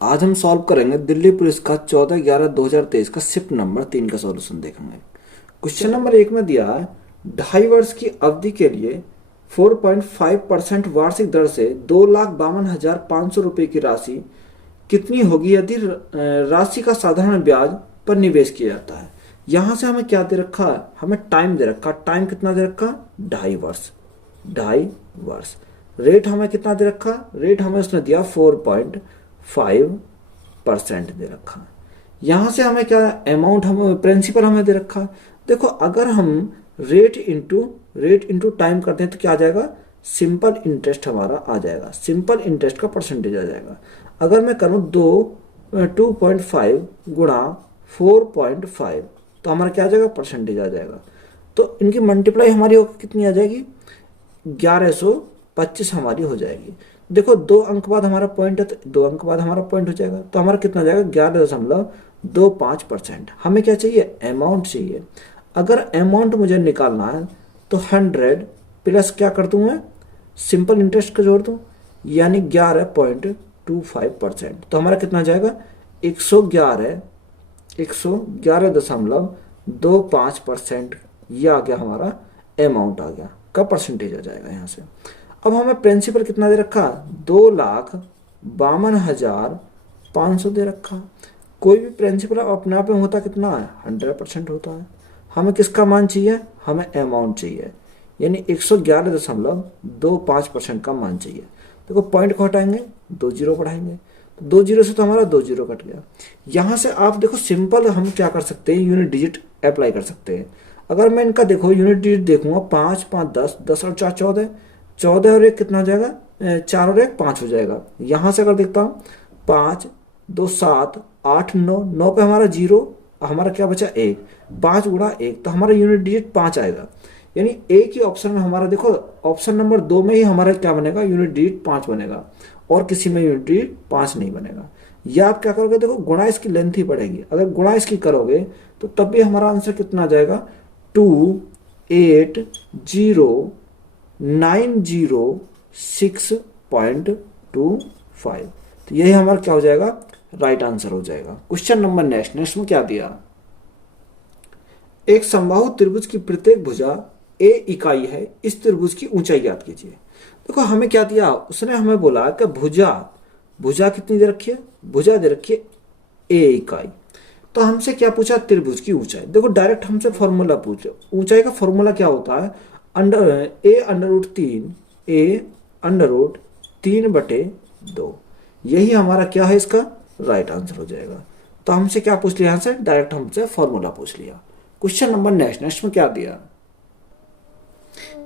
आज हम सॉल्व करेंगे दिल्ली पुलिस का 14/11/2023 का शिफ्ट नंबर 3 का सॉल्यूशन देखेंगे। क्वेश्चन नंबर 1 में दिया है 2.5 वर्ष की अवधि के लिए 4.5% वार्षिक दर से 2,52,500 रुपये की राशि कितनी होगी यदि राशि का साधारण ब्याज पर निवेश किया जाता है। यहां से हमें क्या दे रखा है, हमें टाइम दे रखा। टाइम कितना दे रखा, 2.5 वर्ष। 2.5 वर्ष। रेट हमें कितना दे रखा, रेट हमें उसने दिया 4.5% दे रखा। यहां से हमें क्या अमाउंट, हमें प्रिंसिपल हमें दे रखा। देखो अगर हम रेट इंटू टाइम करते हैं तो क्या आ जाएगा, सिंपल इंटरेस्ट हमारा आ जाएगा। सिंपल इंटरेस्ट का परसेंटेज आ जाएगा। अगर मैं करूं 2.5 गुणा 4.5 तो हमारा क्या आ जाएगा, परसेंटेज आ जाएगा। तो इनकी मल्टीप्लाई हमारी कितनी आ जाएगी, 1125 हमारी हो जाएगी। देखो 2 अंक बाद हमारा पॉइंट है तो 2 अंक बाद हमारा पॉइंट हो जाएगा। तो हमारा कितना जाएगा, 11.25%। हमें क्या चाहिए, अमाउंट चाहिए। अगर अमाउंट मुझे निकालना है तो 100 प्लस क्या कर दूं मैं, सिंपल इंटरेस्ट का जोड़ दूं, यानी 11.25%। तो हमारा कितना जाएगा, 111.25%। ये आ गया हमारा अमाउंट आ गया, का परसेंटेज आ जाएगा यहाँ से। अब हमें प्रिंसिपल कितना दे रखा, 2,52,500 दे रखा। कोई भी प्रिंसिपल अपने आप में होता कितना है, 100% होता है। हमें किसका मान चाहिए, हमें अमाउंट चाहिए, यानी 111.25% का मान चाहिए। देखो पॉइंट को हटाएंगे, 2 जीरो बढ़ाएंगे, तो 2 जीरो से तो हमारा 2 जीरो कट गया। यहाँ से आप देखो सिंपल हम क्या कर सकते हैं, यूनिट डिजिट अप्लाई कर सकते हैं। अगर मैं इनका देखो यूनिट डिजिट देखूंगा, 5 5 10, 10 और 4 14, 14 और 1 कितना हो जाएगा, 4 और 1 5 हो जाएगा। यहाँ से अगर देखता हूँ 5 2 7 8 9, 9 पे हमारा जीरो, हमारा क्या बचा 1, 5 गुणा 1 तो हमारा यूनिट डिजिट 5 आएगा। यानी एक ही ऑप्शन में हमारा देखो, ऑप्शन नंबर 2 में ही हमारा क्या बनेगा, यूनिट डिजिट 5 बनेगा, और किसी में यूनिट डिजिट 5 नहीं बनेगा। या आप क्या करोगे, देखो गुणा इसकी लेंथ ही बढ़ेगी। अगर गुणा इसकी करोगे तो तब भी हमारा आंसर कितना आ जाएगा, 2,8,0,9,0,6.25। तो यही हमारा क्या हो जाएगा, राइट आंसर हो जाएगा। क्वेश्चन नंबर नेक्स्ट में क्या दिया, एक समबाहु त्रिभुज की प्रत्येक भुजा ए इकाई है, इस त्रिभुज की ऊंचाई ज्ञात कीजिए। देखो हमें क्या दिया, उसने हमें बोला कि भुजा भुजा कितनी दे रखी है, भुजा दे रखी है ए इकाई। तो हमसे क्या पूछा, त्रिभुज की ऊंचाई। देखो डायरेक्ट हमसे फॉर्मूला पूछे, ऊंचाई का फॉर्मूला क्या होता है, a√3/3/2। यही हमारा क्या है, इसका राइट आंसर हो जाएगा। तो हमसे क्या पूछ लिया, यहां से डायरेक्ट हमसे फॉर्मूला पूछ लिया। क्वेश्चन नंबर नेक्स्ट में क्या दिया,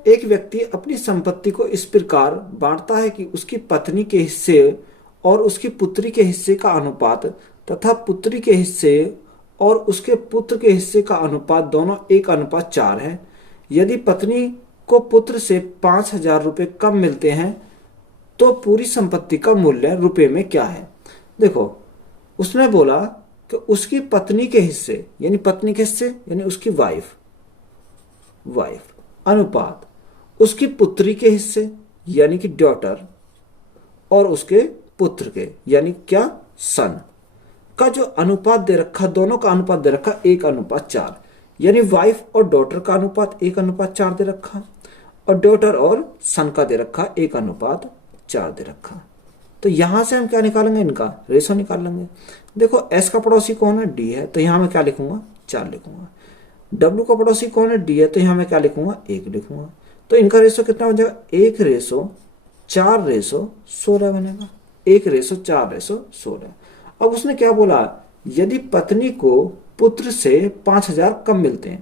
एक व्यक्ति अपनी संपत्ति को इस प्रकार बांटता है कि उसकी पत्नी के हिस्से और उसकी पुत्री के हिस्से का अनुपात तथा पुत्री के हिस्से और उसके पुत्र के हिस्से का अनुपात दोनों 1:4 है। यदि पत्नी को पुत्र से 5,000 रुपये कम मिलते हैं तो पूरी संपत्ति का मूल्य रुपए में क्या है। देखो उसने बोला कि उसकी पत्नी के हिस्से, यानी पत्नी के हिस्से यानी उसकी वाइफ अनुपात उसकी पुत्री के हिस्से यानी कि डॉटर और उसके पुत्र के यानी क्या, सन का जो अनुपात दे रखा, दोनों का अनुपात दे रखा 1:4, यानी वाइफ और डॉटर का अनुपात 1:4 दे रखा, और डॉटर और सन का दे रखा 1:4 दे रखा। तो यहां से हम क्या निकालेंगे, इनका रेशो निकाल लेंगे। देखो एस का पड़ोसी कौन है, डी है, तो यहां मैं क्या लिखूंगा, 4 लिखूंगा। डब्ल्यू का पड़ोसी कौन है, डी है, तो यहां मैं क्या लिखूंगा, 1 लिखूंगा। तो इनका रेशो कितना हो जाएगा, 1:4:16 बनेगा। 1:4:16। अब उसने क्या बोला, यदि पत्नी को पुत्र से 5,000 कम मिलते हैं।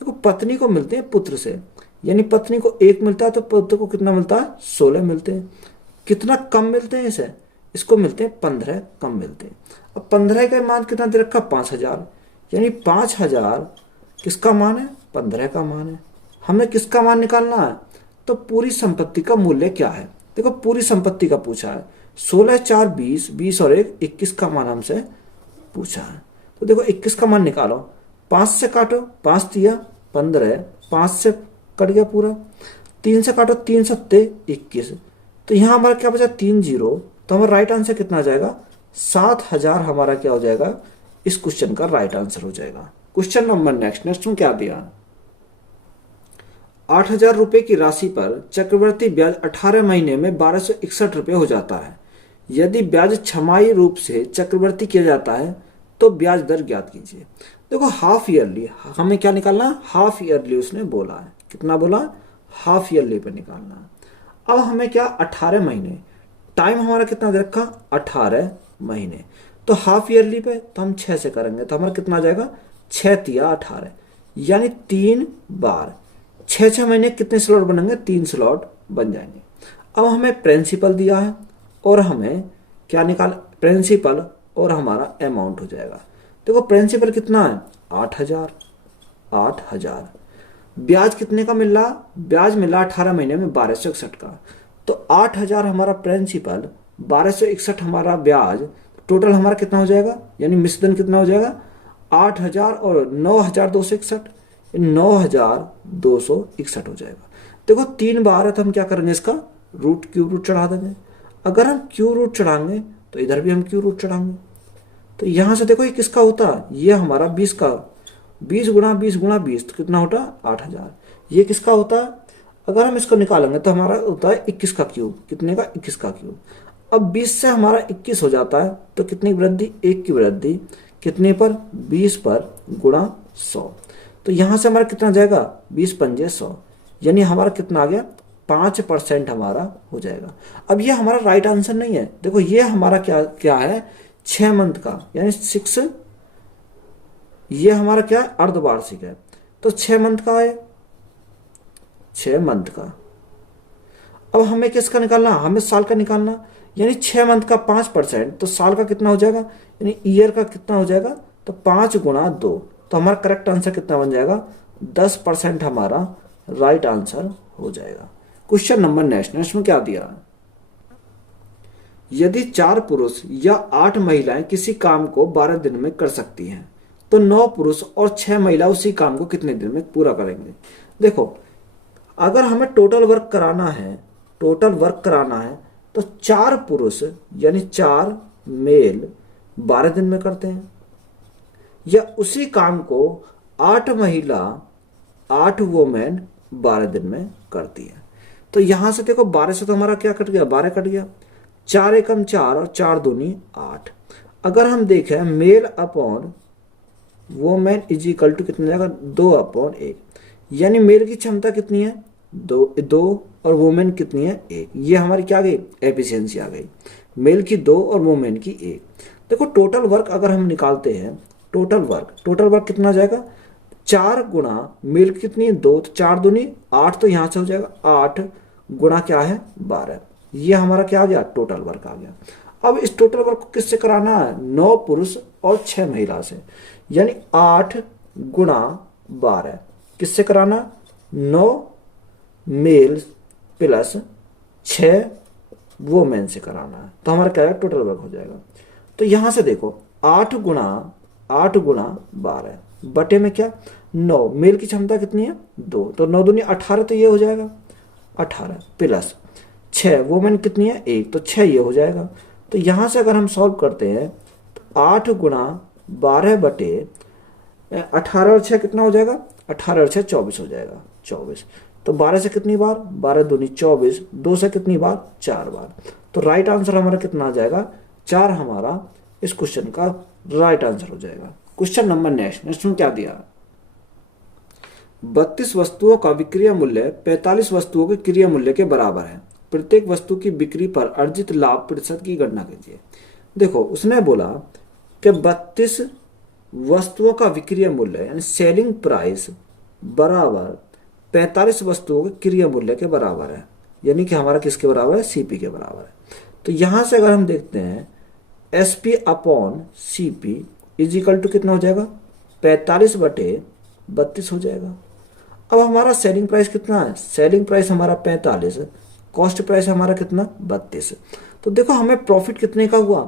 देखो पत्नी को मिलते हैं पुत्र से, यानी पत्नी को 1 मिलता है तो पुत्र को कितना मिलता है, 16 मिलते हैं। कितना कम मिलते हैं इसे, इसको मिलते हैं 15 कम मिलते हैं। अब 15 का मान कितना दे रखा, 5,000, यानी 5,000 किसका मान है, 15 का मान है। हमें किसका मान निकालना है, तो पूरी संपत्ति का मूल्य क्या है। देखो पूरी संपत्ति का पूछा है, 16 4 20, 20 और 1 21 का मान हमसे पूछा है। तो देखो 21 का मान निकालो, 5 से काटो, 5 दिया 15, 5 से कट गया पूरा, 3 से काटो, 3 7 21। तो यहाँ हमारा क्या बचा, 3 जीरो। तो हमारा राइट आंसर कितना आ जाएगा, 7,000 हमारा क्या हो जाएगा, इस क्वेश्चन का राइट आंसर हो जाएगा। क्वेश्चन नंबर नेक्स्ट में क्या दिया, 8,000 रुपए की राशि पर चक्रवृद्धि ब्याज 18 महीने में 1261 रुपए हो जाता है। यदि ब्याज छमाही रूप से चक्रवृद्धि किया जाता है तो ब्याज दर ज्ञात कीजिए। देखो हाफ ईयरली हमें क्या निकालना है, हाफ ईयरली उसने बोला है, कितना बोला, हाफ ईयरली पे निकालना है। अब हमें क्या 18 महीने, टाइम हमारा कितना दे रखा, 18 महीने, तो हाफ ईयरली पे तो हम 6 से करेंगे तो हमारा कितना आ जाएगा, 6 तिया 18, यानी 3 बार 6 महीने कितने स्लॉट बनेंगे, 3 स्लॉट बन जाएंगे। अब हमें प्रिंसिपल दिया है और हमें क्या निकाल, प्रिंसिपल और हमारा अमाउंट हो जाएगा। देखो प्रिंसिपल कितना है, 8,000, 8,000, ब्याज कितने का मिल रहा, ब्याज मिल रहा 18 महीने में 1261 का, तो 8,000 हमारा प्रिंसिपल, 1261 हमारा ब्याज, टोटल हमारा कितना हो जाएगा, यानी मिश्रण कितना हो जाएगा, 8,000 और 9,261, 9,261 हो जाएगा। देखो 3 बार है तो हम क्या करेंगे, इसका रूट क्यू रूट चढ़ा देंगे। अगर हम क्यू रूट चढ़ाएंगे तो इधर भी हम क्यू रूट चढ़ाएंगे, तो यहां से देखो ये किसका होता है, ये हमारा 20 का, 20 गुणा 20 गुणा 20 तो कितना होता है, 8,000। ये किसका होता है, अगर हम इसको निकालेंगे तो हमारा होता है 21 का क्यूब, कितने का, 21 का क्यूब। अब 20 से हमारा 21 हो जाता है तो कितनी वृद्धि, 1 की वृद्धि, कितने पर, 20 पर गुणा 100, तो यहां से हमारा कितना जाएगा, 20 पंजे 100, यानी हमारा कितना आ गया, 5% हमारा हो जाएगा। अब ये हमारा राइट आंसर नहीं है, देखो ये हमारा क्या क्या है, 6 मंथ का, यानी 6, ये हमारा क्या है, अर्धवार्षिक है, तो 6 मंथ का है, 6 मंथ का। अब हमें किसका निकालना, हमें साल का निकालना, यानी 6 मंथ का 5%, तो साल का कितना हो जाएगा, यानी ईयर का कितना हो जाएगा, तो 5 गुणा 2, तो हमारा करेक्ट आंसर कितना बन जाएगा, 10% हमारा राइट आंसर हो जाएगा। क्वेश्चन नंबर नेक्स्ट में क्या दिया, यदि 4 पुरुष या 8 महिलाएं किसी काम को 12 दिन में कर सकती हैं तो 9 पुरुष और 6 महिला उसी काम को कितने दिन में पूरा करेंगे। देखो अगर हमें टोटल वर्क कराना है, टोटल वर्क कराना है तो 4 पुरुष यानी 4 मेल 12 दिन में करते हैं, या उसी काम को 8 महिला 8 वोमेन 12 दिन में करती है। तो यहां से देखो 12 से तो हमारा क्या कट गया, 12 कट गया, 4 एकम 4 और 4 दूनी 8। अगर हम देखें male upon women is equal to कितना जाएगा, 2/1, यानी मेल की क्षमता कितनी है, 2 और वोमेन कितनी है, 1। ये हमारी क्या आ गई, एफिशिएंसी आ गई, मेल की 2 और वोमेन की 1। देखो टोटल वर्क अगर हम निकालते हैं, टोटल वर्क कितना जाएगा, 4 गुणा मेल कितनी है, 2, तो 4 दूनी 8, तो यहां से हो जाएगा 8 गुणा क्या है 12, ये हमारा क्या आ गया, टोटल वर्क आ गया। अब इस टोटल वर्क को किससे कराना है, 9 पुरुष और 6 महिला से, यानी 8 गुणा 12 किससे कराना, 9 मेल प्लस 6 वोमेन से कराना है, तो हमारा क्या है, टोटल वर्क हो जाएगा। तो यहां से देखो 8 गुणा 12 बटे में क्या, 9, मेल की क्षमता कितनी है 2, तो 9 दूनी 18, तो ये हो जाएगा 18 प्लस 6 वोमेन कितनी है 1, तो 6 ये हो जाएगा। तो यहां से अगर हम सॉल्व करते हैं तो 8 गुणा 12 बटे 18 और 6 कितना हो जाएगा, 18 और 6 24 हो जाएगा, 24। तो 12 से कितनी बार, 12 दूनी 24, 2 से कितनी बार, 4 बार। तो राइट आंसर हमारा कितना आ जाएगा, 4 हमारा इस क्वेश्चन का राइट आंसर हो जाएगा। क्वेश्चन नंबर नेक्स्ट में क्या दिया, 32 वस्तुओं का विक्रय मूल्य 45 वस्तुओं के क्रय मूल्य के बराबर है, प्रत्येक वस्तु की बिक्री पर अर्जित लाभ प्रतिशत की गणना कीजिए। देखो उसने बोला कि 32 वस्तुओं का विक्रय मूल्य यानी सेलिंग प्राइस बराबर 45 वस्तुओं के क्रय मूल्य के बराबर है, यानी कि हमारा किसके बराबर है, सीपी के बराबर है। तो यहां से अगर हम देखते हैं SP upon CP is equal to कितना हो जाएगा, 45 बटे 32 हो जाएगा। अब हमारा सेलिंग प्राइस कितना है, सेलिंग प्राइस हमारा 45, कॉस्ट प्राइस हमारा कितना 32। तो देखो हमें प्रॉफिट कितने का हुआ,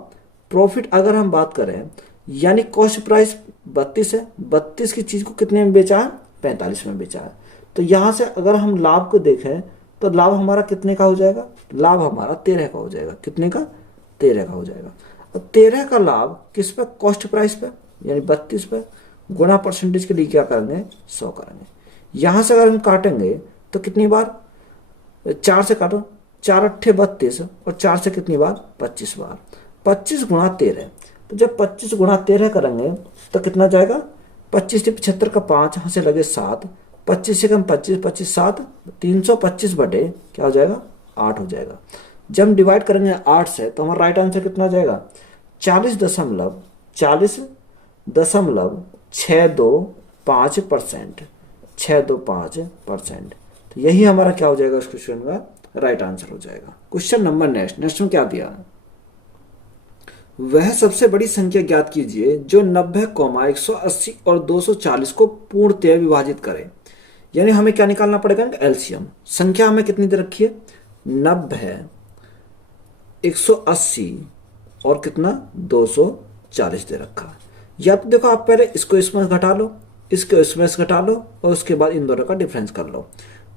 प्रॉफिट अगर हम बात करें यानी कॉस्ट प्राइस 32 है, 32 की चीज को कितने में बेचा है, 45 में बेचा है। तो यहां से अगर हम लाभ को देखें तो लाभ हमारा कितने का हो जाएगा, लाभ हमारा 13 का हो जाएगा, कितने का, 13 का हो जाएगा। और 13 का लाभ किस पे, कॉस्ट प्राइस पे, यानी 32 पे, गुणा परसेंटेज के लिए क्या करेंगे, 100 करेंगे। यहां से अगर हम काटेंगे तो कितनी बार, 4 से काटो, 4 अट्ठे 32 और 4 से कितनी बार, 25 बार, 25 गुणा 13। तो जब 25 गुणा 13 करेंगे तो कितना जाएगा, 25 से 75 का 5 यहाँ से लगे 7, 25 से कम 25, 25 7, 325 बटे क्या हो जाएगा, 8 हो जाएगा। जब हम डिवाइड करेंगे 8 से तो हमारा राइट आंसर कितना जाएगा, 40.62.625%, 625%। तो यही हमारा क्या हो जाएगा, इस क्वेश्चन का राइट आंसर हो जाएगा। क्वेश्चन नंबर नेक्स्ट में क्या दिया, वह सबसे बड़ी संख्या ज्ञात कीजिए जो 90, 180 और 240 को पूर्णतः विभाजित करे। यानी हमें क्या निकालना पड़ेगा, एलसीएम। संख्या हमें कितनी दे रखी है, 90, 180 और कितना, 240 दे रखा। या तो देखो आप पहले इसको इसमें घटा लो, इसको इसमें से घटा लो और उसके बाद इन दोनों का डिफरेंस कर लो।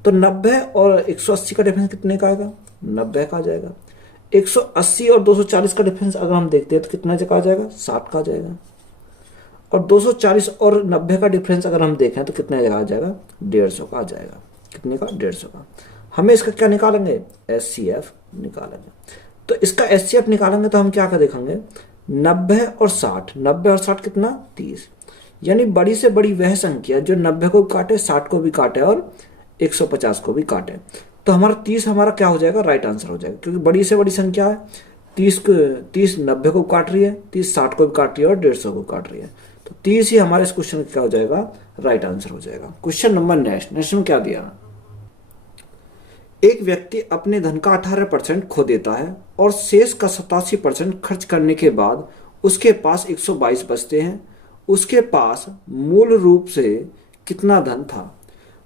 तो 90 और 180 का डिफरेंस कितने का आएगा, 90 का आ जाएगा। 180 और 240 का डिफरेंस अगर हम देखते हैं तो कितना का आ जाएगा, 60 का आ जाएगा। और 240 और 90 का डिफरेंस अगर हम देखें तो कितने जगह आ जाएगा, 150 का आ जाएगा। कितने का, 150 का। हमें इसका क्या निकालेंगे, एचसीएफ निकालेंगे। तो इसका एचसीएफ निकालेंगे तो हम क्या कर देखेंगे, 90 और 60, 90 और 60 कितना, 30। यानी बड़ी से बड़ी वह संख्या जो 90 को काटे, 60 को भी काटे और 150 को भी काटे। तो हमारा 30 हमारा क्या हो जाएगा, राइट आंसर हो जाएगा, क्योंकि बड़ी से बड़ी संख्या है। 30 90 को काट रही है, 30 60 को भी काट रही है और 150 को काट रही है। तो 30 ही हमारे इस क्वेश्चन का क्या हो जाएगा, राइट आंसर हो जाएगा। क्वेश्चन नंबर नेक्स्ट में क्या दिया, एक व्यक्ति अपने धन का 18% खो देता है और शेष का 87% खर्च करने के बाद उसके पास 122 बचते हैं। उसके पास मूल रूप से कितना धन था।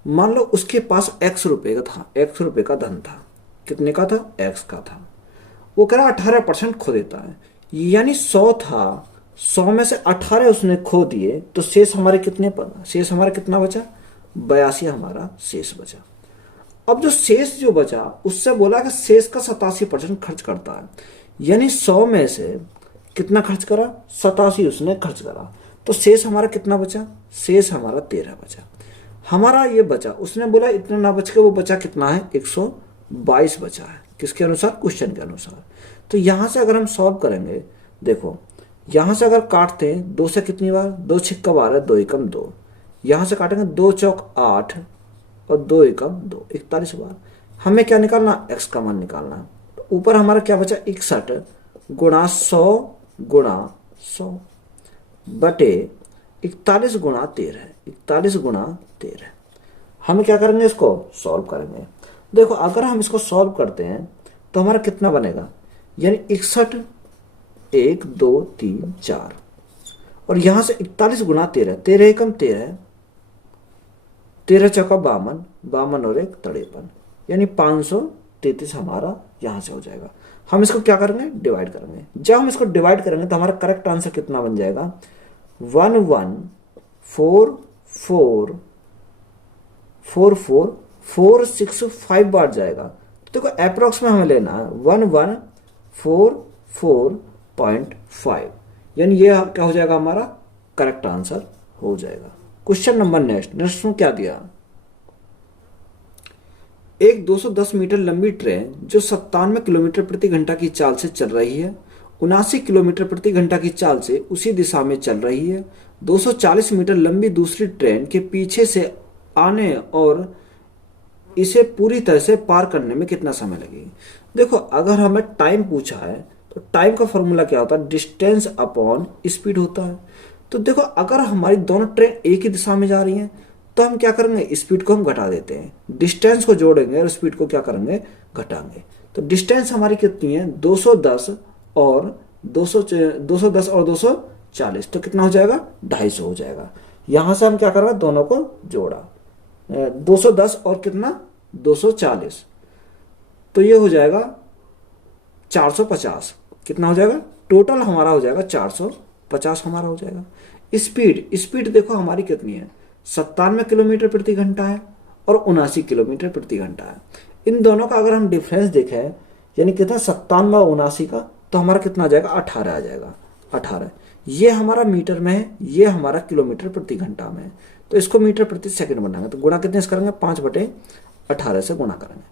मान लो उसके पास x रुपए का था, x रुपए का धन था। कितने का था, x का था। वो कह रहा 18% खो देता है, यानी 100 था, 100 में से 18 उसने खो दिए, तो शेष हमारे कितने पर, शेष हमारा कितना बचा, 82 हमारा शेष बचा। अब जो शेष जो बचा उससे बोला कि शेष का 87% खर्च करता है, यानी 100 में से कितना खर्च करा, 87 उसने खर्च करा। तो शेष हमारा कितना बचा, शेष हमारा 13 बचा। हमारा ये बचा, उसने बोला इतना ना बच के, वो बचा कितना है, 122 बचा है। किसके अनुसार, क्वेश्चन के अनुसार। तो यहां से अगर हम सॉल्व करेंगे, देखो यहां से अगर काटते हैं 2 से कितनी बार, 2 छिक्का 12, 2 एकम 2। यहां से काटेंगे 2 चौक 8 और 2 एकम 2, 41 बार। हमें क्या निकालना, एक्स का मान निकालना। तो ऊपर हमारा क्या बचा, 61 गुणा 100 गुणा 100 बटे 41 गुणा 13, 41 गुणा 13। हम क्या करेंगे, इसको सॉल्व करेंगे। देखो अगर हम इसको सॉल्व करते हैं तो हमारा कितना बनेगा, यानी 61, 1 2 3 4 और यहां से 41 गुणा 13, 13 एकम 13, 13 चौका 52, 52 और 1 53, यानी 533 हमारा यहां से हो जाएगा। हम इसको क्या करेंगे, डिवाइड करेंगे। जब हम इसको डिवाइड करेंगे तो हमारा करेक्ट आंसर कितना बन जाएगा, 1144465 बार जाएगा। तो देखो अप्रोक्स में हमें लेना है 1144.5, यानी ये क्या हो जाएगा, हमारा करेक्ट आंसर हो जाएगा। क्वेश्चन नंबर नेक्स्ट में क्या दिया, एक 210 मीटर लंबी ट्रेन जो 97 किलोमीटर प्रति घंटा की चाल से चल रही है, 79 किलोमीटर प्रति घंटा की चाल से उसी दिशा में चल रही है। 240 मीटर लंबी दूसरी ट्रेन के पीछे से आने और इसे पूरी तरह से पार करने में कितना समय लगेगा। देखो अगर हमें टाइम पूछा है तो टाइम का फॉर्मूला क्या होता है, डिस्टेंस अपॉन स्पीड होता है। तो देखो अगर हमारी दोनों ट्रेन एक ही दिशा में जा रही हैं तो हम क्या करेंगे, स्पीड को हम घटा देते हैं, डिस्टेंस को जोड़ेंगे और स्पीड को क्या करेंगे, घटाएंगे। तो डिस्टेंस हमारी कितनी है, 210 और 240, तो कितना हो जाएगा, 250 हो जाएगा। यहां से हम क्या करेंगे, दोनों को जोड़ा, 210 और कितना 240, तो ये हो जाएगा 450। कितना हो जाएगा, टोटल हमारा हो जाएगा 450 हमारा हो जाएगा। स्पीड देखो हमारी कितनी है, 97 किलोमीटर प्रति घंटा है और 79 किलोमीटर प्रति घंटा है। इन दोनों का अगर हम डिफरेंस देखें, यानी कितना 97 और 79 का, तो हमारा कितना आ जाएगा, 18 आ जाएगा, 18। ये हमारा मीटर में है, ये हमारा किलोमीटर प्रति घंटा में है, तो इसको मीटर प्रति सेकंड बनाएंगे। तो गुणा कितने से करेंगे, 5/18 से गुणा करेंगे।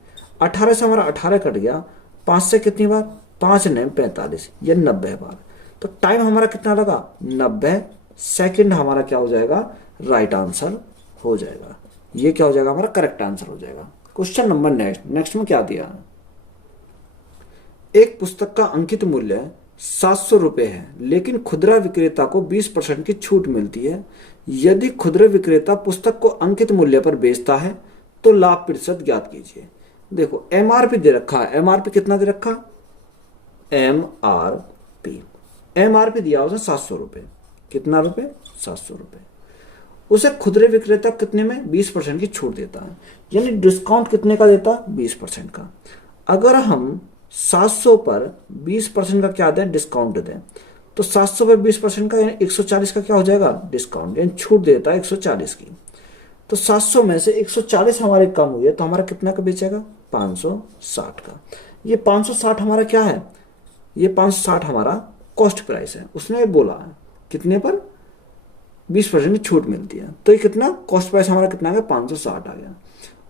18 से हमारा 18 कट गया, 5 से कितनी बार, 5 ने 45, ये 90 बार। तो टाइम हमारा कितना लगा, 90 सेकंड हमारा क्या हो जाएगा, राइट आंसर हो जाएगा। ये क्या हो जाएगा, हमारा करेक्ट आंसर हो जाएगा। क्वेश्चन नंबर नेक्स्ट में क्या दिया, एक पुस्तक का अंकित मूल्य 700 रुपए है, लेकिन खुदरा विक्रेता को 20% की छूट मिलती है। यदि खुदरा विक्रेता पुस्तक को अंकित मूल्य पर बेचता है तो लाभ प्रतिशत ज्ञात कीजिए। देखो एमआरपी दे रखा है, एमआरपी कितना दे रखा, एमआरपी दिया उसे 700 रुपए, कितना रुपए, 700 रुपए। उसे खुदरे विक्रेता कितने में, 20% की छूट देता है, यानी डिस्काउंट कितने का देता है, 20% का। अगर हम 700 पर 20% का क्या दें, डिस्काउंट दें, तो 700 पर 20% का यानी 140 का क्या हो जाएगा, डिस्काउंट, यानी छूट देता है 140 की। तो 700 में से 140 हमारे कम हुए तो हमारा कितना का बेचेगा, 560 का। ये 560 हमारा क्या है, ये 560 हमारा कॉस्ट प्राइस है। उसने बोला कितने पर, 20% की छूट मिलती है, तो ये कितना, कॉस्ट प्राइस हमारा कितना है, 560 आ गया।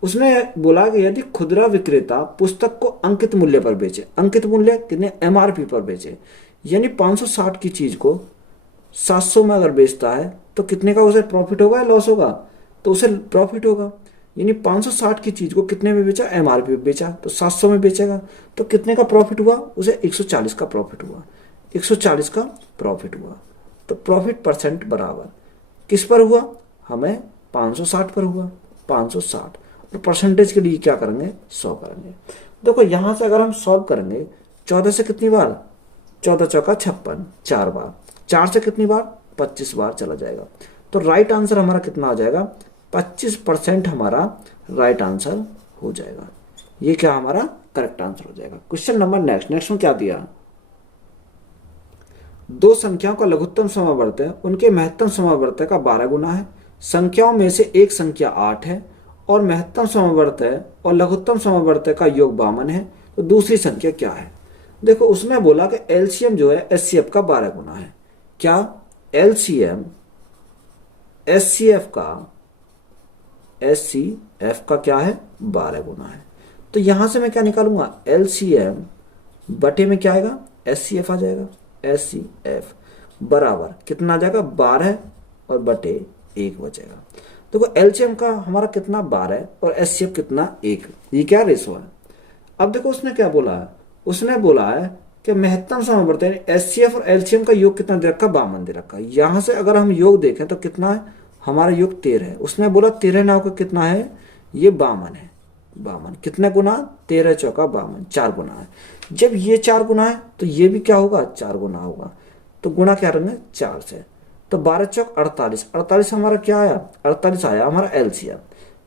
उसने बोला कि यदि खुदरा विक्रेता पुस्तक को अंकित मूल्य पर बेचे, अंकित मूल्य कितने, एमआरपी पर बेचे, यानी 560 की चीज को 700 में अगर बेचता है तो कितने का उसे प्रॉफिट होगा या लॉस होगा, तो उसे प्रॉफिट होगा। यानी 560 की चीज को कितने में बेचा, एमआरपी में बेचा, तो 700 में बेचेगा, तो कितने का प्रॉफिट हुआ, उसे 140 का प्रॉफिट हुआ, 140 का प्रॉफिट हुआ। तो प्रॉफिट परसेंट बराबर किस पर हुआ, हमें 560 पर हुआ, 560, और परसेंटेज के लिए क्या करेंगे, 100 करेंगे। देखो यहां से अगर हम सॉल्व करेंगे, 14 से कितनी बार, 14 चौका 56, 4 बार, 4 से कितनी बार, 25 बार चला जाएगा। तो राइट आंसर हमारा कितना आ जाएगा, 25% हमारा राइट आंसर हो जाएगा। ये क्या हमारा करेक्ट आंसर हो जाएगा। क्वेश्चन नंबर नेक्स्ट में क्या दिया, दो संख्याओं का लघुत्तम समावर्त उनके महत्तम समावर्त का 12 गुना है। संख्याओं में से एक संख्या 8 है और महत्तम समावर्त और लघुत्तम समावर्त का योग 52 है, तो दूसरी संख्या क्या है। देखो उसने बोला कि एलसीएम जो है एचसीएफ का 12 गुना है। क्या, एलसीएम एचसीएफ का, एचसीएफ का क्या है, 12 गुना है। तो यहां से मैं क्या निकालूंगा, एलसीएम बटे में क्या आएगा, एचसीएफ आ जाएगा। एचसीएफ बराबर कितना आ जाएगा, 12 और बटे 1 बचेगा। देखो एलसीएम का हमारा कितना, 12 और एचसीएफ कितना, 1। ये क्या रेशो है। अब देखो उसने क्या बोला है, उसने बोला है कि महत्तम समावर्त एचसीएफ और एलसीएम का योग कितना दे रखा, 52 दे रखा। यहां से अगर हम योग देखें तो कितना है, हमारा योग 13 है। उसने बोला 13 नाव का कितना है, ये 52 है। 52 कितने गुना, 13 चौका 52, 4 गुना है। जब ये 4 गुना है तो ये भी क्या होगा, 4 गुना होगा। तो गुना क्या करेंगे, 4 से। तो 12 चौक 48, 48 हमारा क्या आया, 48 आया हमारा एलसीएम।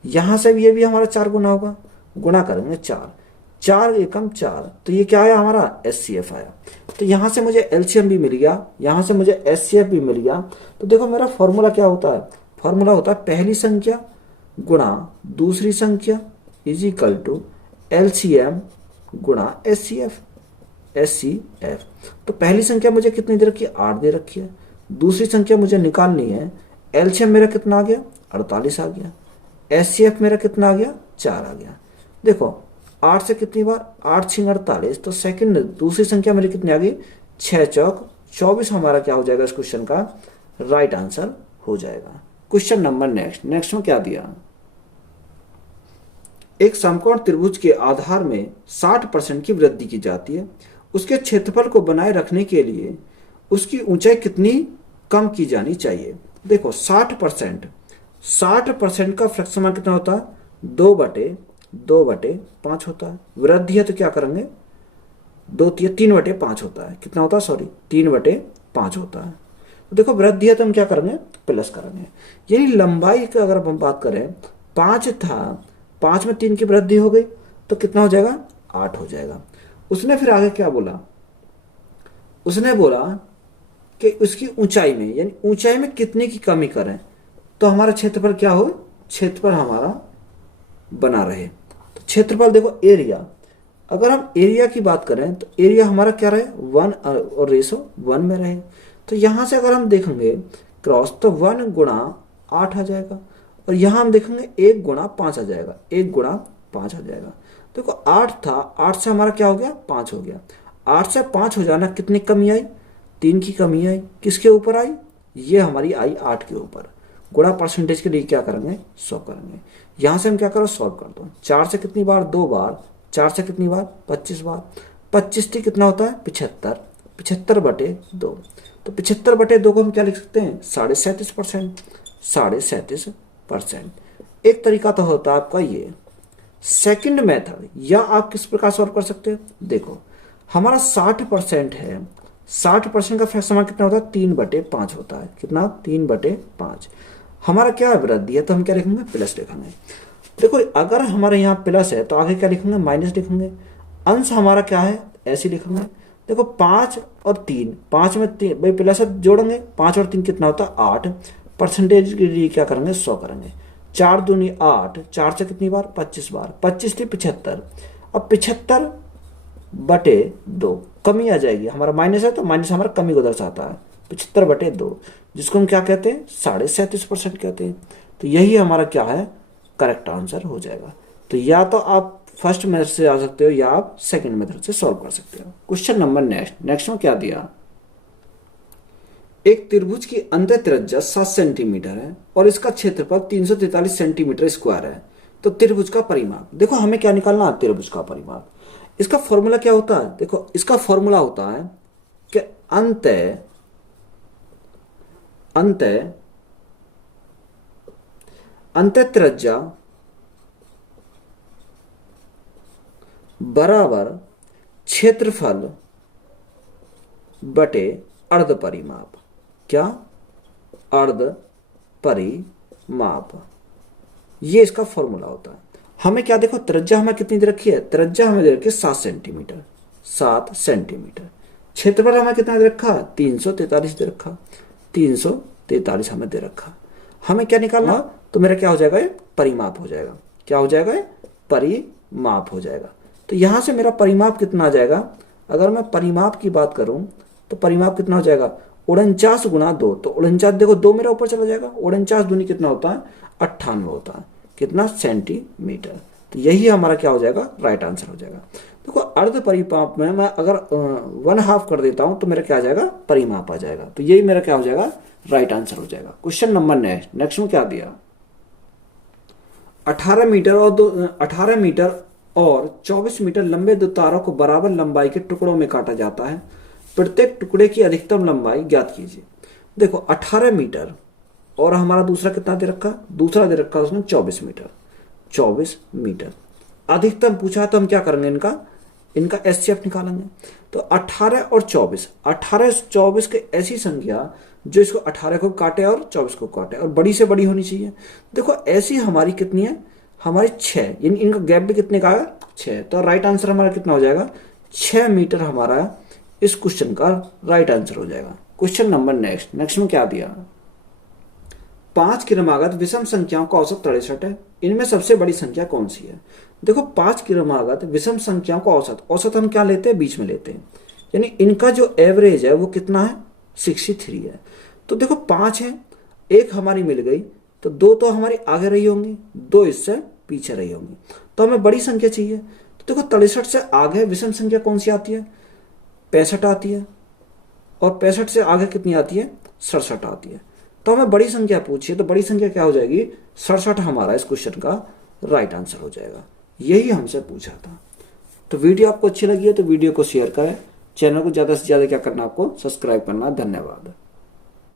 यहां से भी ये भी हमारा 4 गुना होगा, गुना करेंगे 4, 4 एकम 4, तो ये क्या आया हमारा, एचसीएफ आया। तो यहां से मुझे एलसीएम भी मिल गया, यहां से मुझे एचसीएफ भी मिल गया। तो देखो मेरा फॉर्मूला क्या होता है, फॉर्मूला होता है पहली संख्या गुणा दूसरी संख्या इज इक्वल टू एलसीएम गुणा एचसीएफ, एचसीएफ। तो पहली संख्या मुझे कितनी दे रखी है, 8 दे रखी है। दूसरी संख्या मुझे निकालनी है, एलसीएम मेरा कितना आ गया, 48 आ गया। एचसीएफ मेरा कितना आ गया, 4 आ गया। देखो 8 से कितनी बार, 8 6 48, तो सेकंड दूसरी संख्या मेरी कितनी आ गई, 6 चौक 24 हमारा क्या हो जाएगा इस क्वेश्चन का राइट आंसर हो जाएगा। क्वेश्चन नंबर नेक्स्ट में क्या दिया, एक समकोण त्रिभुज के आधार में 60% की वृद्धि की जाती है। उसके क्षेत्रफल को बनाए रखने के लिए उसकी ऊंचाई कितनी कम की जानी चाहिए। देखो 60%, 60% का फ्रैक्शन कितना होता है, 2/5 होता है। वृद्धि है तो क्या करेंगे, 3/5 होता है। कितना होता है, सॉरी 3/5 होता है। तो देखो वृद्धि है तो हम क्या करेंगे, प्लस करेंगे। यानी लंबाई का अगर हम बात करें, 5 था, 5 में 3 की वृद्धि हो गई तो कितना हो जाएगा, 8 हो जाएगा। उसने फिर आगे क्या बोला, उसने बोला कि उसकी ऊंचाई में, यानी ऊंचाई में कितने की कमी करें तो हमारा क्षेत्रफल क्या हो, क्षेत्रफल हमारा बना रहे। तो क्षेत्रफल देखो एरिया, अगर हम एरिया की बात करें तो एरिया हमारा क्या रहे 1 और रेशो 1 में रहे। तो यहाँ से अगर हम देखेंगे क्रॉस तो 1 गुणा 8 आ जाएगा, और यहाँ हम देखेंगे 1 गुणा 5 आ जाएगा, 1 गुणा 5 आ जाएगा। देखो 8 था, 8 से हमारा क्या हो गया 5 हो गया। 8 से 5 हो जाना कितनी कमी आई, 3 की कमी आई। किसके ऊपर आई, ये हमारी आई 8 के ऊपर। गुणा परसेंटेज के लिए क्या करेंगे 100 करेंगे। यहाँ से हम क्या करो सॉल्व कर दो। 4 से कितनी बार 2 बार, 4 से कितनी बार 25 बार। 25 टी कितना होता है 75, 75/2। तो 75/2 को हम क्या लिख सकते हैं 37.5%, 37.5%। एक तरीका तो होता है आपका ये। सेकंड मेथड, या आप किस प्रकार सॉल्व कर सकते हैं, देखो हमारा 60% है, 60% का फ्रैक्शन हमारा कितना होता है 3/5 होता है। कितना 3/5। हमारा क्या वृद्धि है तो हम क्या लिखेंगे प्लस लिखेंगे। देखो अगर हमारे यहाँ प्लस है तो आगे क्या लिखेंगे माइनस लिखेंगे। अंश हमारा क्या है ऐसे लिखेंगे। देखो 5 और 3, 5 में 3 भाई प्लस जोड़ेंगे, 5 और 3 कितना होता है 8। परसेंटेज के लिए क्या करेंगे 100 करेंगे। 4 दूनी 8, 4 से कितनी बार 25 बार, 25 थी 75। अब 75/2 कमी आ जाएगी, हमारा माइनस है तो माइनस हमारा कमी को दर्शाता है। 75/2 जिसको हम क्या कहते हैं 37.5% कहते हैं। तो यही हमारा क्या है करेक्ट आंसर हो जाएगा। तो या तो आप फर्स्ट मेथड से आ सकते हो या आप सेकंड मेथड से सॉल्व कर सकते हो। क्वेश्चन नंबर नेक्स्ट में क्या दिया, एक त्रिभुज की अंत त्रिज्या 7 सेंटीमीटर है और इसका क्षेत्रफल 343 सेंटीमीटर स्क्वायर है। तो त्रिभुज का परिमाप, देखो हमें क्या निकालना है त्रिभुज का परिमाप। इसका फॉर्मूला क्या होता है, देखो इसका फॉर्मूला होता है कि अंत त्रिज्या बराबर क्षेत्रफल बटे अर्ध परिमाप। क्या अर्ध परिमाप, ये इसका फॉर्मूला होता है। हमें क्या देखो त्रिज्या हमें कितनी दे रखी है, त्रिज्या हमें दे रखी है 7 सेंटीमीटर, 7 सेंटीमीटर। क्षेत्रफल हमें कितना दे रखा 343 दे रखा, 343 हमें दे रखा। हमें क्या निकालना, तो मेरा क्या हो जाएगा ये परिमाप हो जाएगा। क्या हो जाएगा ये परिमाप हो जाएगा। तो यहां से मेरा परिमाप कितना आ जाएगा, अगर मैं परिमाप की बात करूं तो परिमाप कितना हो जाएगा 49 गुणा 2। तो 49 देखो 2 मेरा ऊपर चला जाएगा, 49 दूनी कितना होता है 98 होता है, कितना सेंटीमीटर। तो यही हमारा क्या हो जाएगा राइट आंसर हो जाएगा। देखो अर्ध परिमाप में मैं अगर 1/2 कर देता हूं तो मेरा क्या आ जाएगा परिमाप आ जाएगा। तो यही मेरा क्या हो जाएगा राइट आंसर हो जाएगा। क्वेश्चन नंबर नेक्स्ट में क्या दिया, 18 मीटर और 24 मीटर लंबे दो तारों को बराबर लंबाई के टुकड़ों में काटा जाता है। प्रत्येक टुकड़े की अधिकतम लंबाई ज्ञात कीजिए। देखो 18 मीटर और हमारा दूसरा कितना दे रखा, दूसरा दे रखा उसने 24 मीटर, 24 मीटर। अधिकतम पूछा तो हम क्या करेंगे इनका एचसीएफ निकालेंगे। तो 18 और 24, 18 24 के ऐसी संख्या जो इसको 18 को काटे और 24 को काटे और बड़ी से बड़ी होनी चाहिए। देखो ऐसी हमारी कितनी है हमारी 6, इनका गैप भी कितने का है 6। तो राइट आंसर हमारा कितना हो जाएगा 6 मीटर हमारा इस क्वेश्चन का राइट आंसर हो जाएगा। क्वेश्चन नंबर नेक्स्ट में क्या दिया, 5 क्रमागत विषम संख्याओं का औसत 63 है, इनमें सबसे बड़ी संख्या कौन सी है। देखो 5 क्रमागत विषम संख्याओं का औसत हम क्या लेते हैं बीच में लेते हैं, यानी इनका जो एवरेज है वो कितना है 63 है। तो देखो 5 है, एक हमारी मिल गई तो 2 तो हमारी आगे रही होंगी, 2 इससे पीछे रही होंगी। तो हमें बड़ी संख्या चाहिए। तो देखो 63 से आगे विषम संख्या कौन सी आती है 65 आती है, और 65 से आगे कितनी आती है 67 आती है। तो हमें बड़ी संख्या पूछिए तो बड़ी संख्या क्या हो जाएगी 67 हमारा इस क्वेश्चन का राइट आंसर हो जाएगा। यही हमसे पूछा था। तो वीडियो आपको अच्छी लगी है तो वीडियो को शेयर करें, चैनल को ज्यादा से ज्यादा क्या करना आपको सब्सक्राइब करना। धन्यवाद।